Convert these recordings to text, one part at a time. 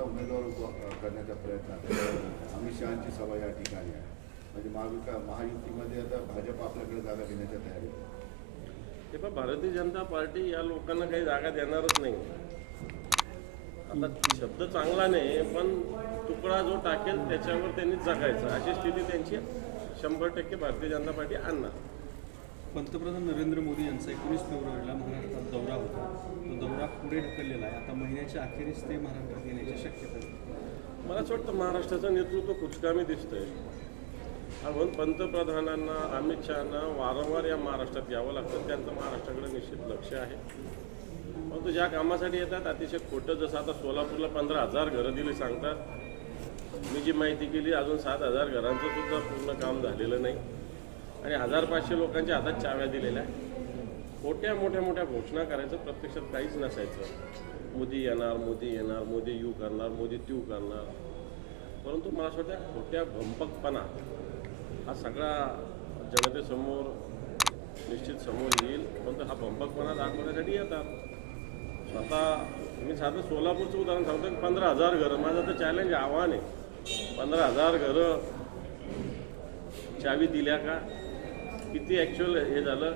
स्वतः उमेदवार उभा करण्याचा प्रयत्न अमित शहाची सभा या ठिकाणी आहे. म्हणजे महाविका महायुतीमध्ये आता भाजप आपल्याकडे जागा घेण्याच्या तयारीत ते पण भारतीय जनता पार्टी या लोकांना काही जागा देणारच नाही. आता शब्द चांगला नाही पण तुकडा जो टाकेल त्याच्यावर त्यांनी जगायचा. अशी स्थिती त्यांची शंभर टक्के भारतीय जनता पार्टी आणणार. पंतप्रधान नरेंद्र मोदी यांचा एकोणीस फेब्रुवारीला महाराष्ट्रात दौरा होता. तो दौरा पुढे ढकललेला आहे. आता महिन्याच्या अखेरीस ते महाराष्ट्रात येण्याची शक्यता मला असं वाटतं महाराष्ट्राचं नेतृत्व कुचकामी दिसतंय. आपण पंतप्रधानांना अमित शहाना वारंवार या महाराष्ट्रात यावं लागतं. त्यांचं महाराष्ट्राकडे निश्चित लक्ष आहे. परंतु ज्या कामासाठी येतात अतिशय खोटं जसं आता सोलापूरला पंधरा हजार घरं दिली सांगतात. मी जी माहिती केली अजून सात हजार घरांचं सुद्धा पूर्ण काम झालेलं नाही. आणि हजार पाचशे लोकांच्या हातात चाव्या दिलेल्या मोठ्या मोठ्या मोठ्या घोषणा करायचं प्रत्यक्षात काहीच नसायचं. मोदी येणार मोदी येणार मोदी यू करणार मोदी त्यू करणार. परंतु मला असं वाटतं खोट्या भंपकपणा हा सगळा जनतेसमोर निश्चित समोर येईल. परंतु हा भंपकपणा दाखवण्यासाठी येतात. स्वतः मी साधं सोलापूरचं उदाहरण सांगतो की पंधरा हजार घरं. माझं तर चॅलेंज आव्हान आहे. पंधरा हजार घरं चावी दिल्या का? किती ॲक्च्युअल हे झालं?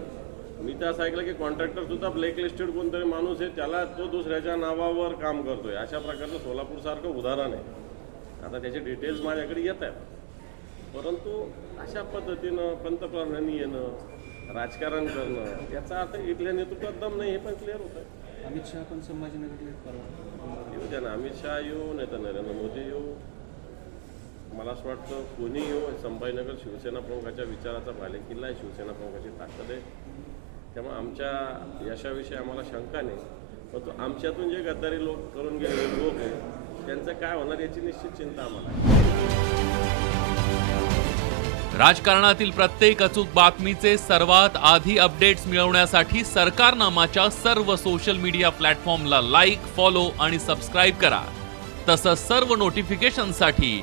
मी तर असं ऐकलं की कॉन्ट्रॅक्टर सुद्धा ब्लॅकलिस्टेड कोणतरी माणूस आहे त्याला तो दुसऱ्याच्या नावावर काम करतोय. अशा प्रकारचं सोलापूरसारखं उदाहरण आहे. आता त्याचे डिटेल्स माझ्याकडे येत आहेत. परंतु अशा पद्धतीनं पंतप्रधानांनी येणं राजकारण करणं याचा अर्थ इथल्या नेतृत्वात दम नाही हे पण क्लिअर होतं आहे अमित शहा पण संभाजीनगरला येऊ द्या ना अमित शहा येऊ नाही तर नरेंद्र मोदी येऊ. मला असं वाटतं कोणी येऊ हो, संभाजीनगर शिवसेना प्रमुखाच्या विचाराचा बालेकिल्ला आहे. शिवसेना प्रमुखाची ताकद आहे. त्यामुळे आमच्या यशाविषयी आम्हाला शंका नाही. परंतु आमच्यातून जे गद्दारी लोक करून गेलेले लोक आहे त्यांचं काय होणार याची निश्चित चिंता आम्हाला आहे. राजकारणातील प्रत्येक अचूक बातमीचे सर्वात आधी अपडेट्स मिळवण्यासाठी सरकारनामाच्या सर्व सोशल मीडिया प्लॅटफॉर्मला लाईक फॉलो आणि सबस्क्राईब करा. तसंच सर्व नोटिफिकेशनसाठी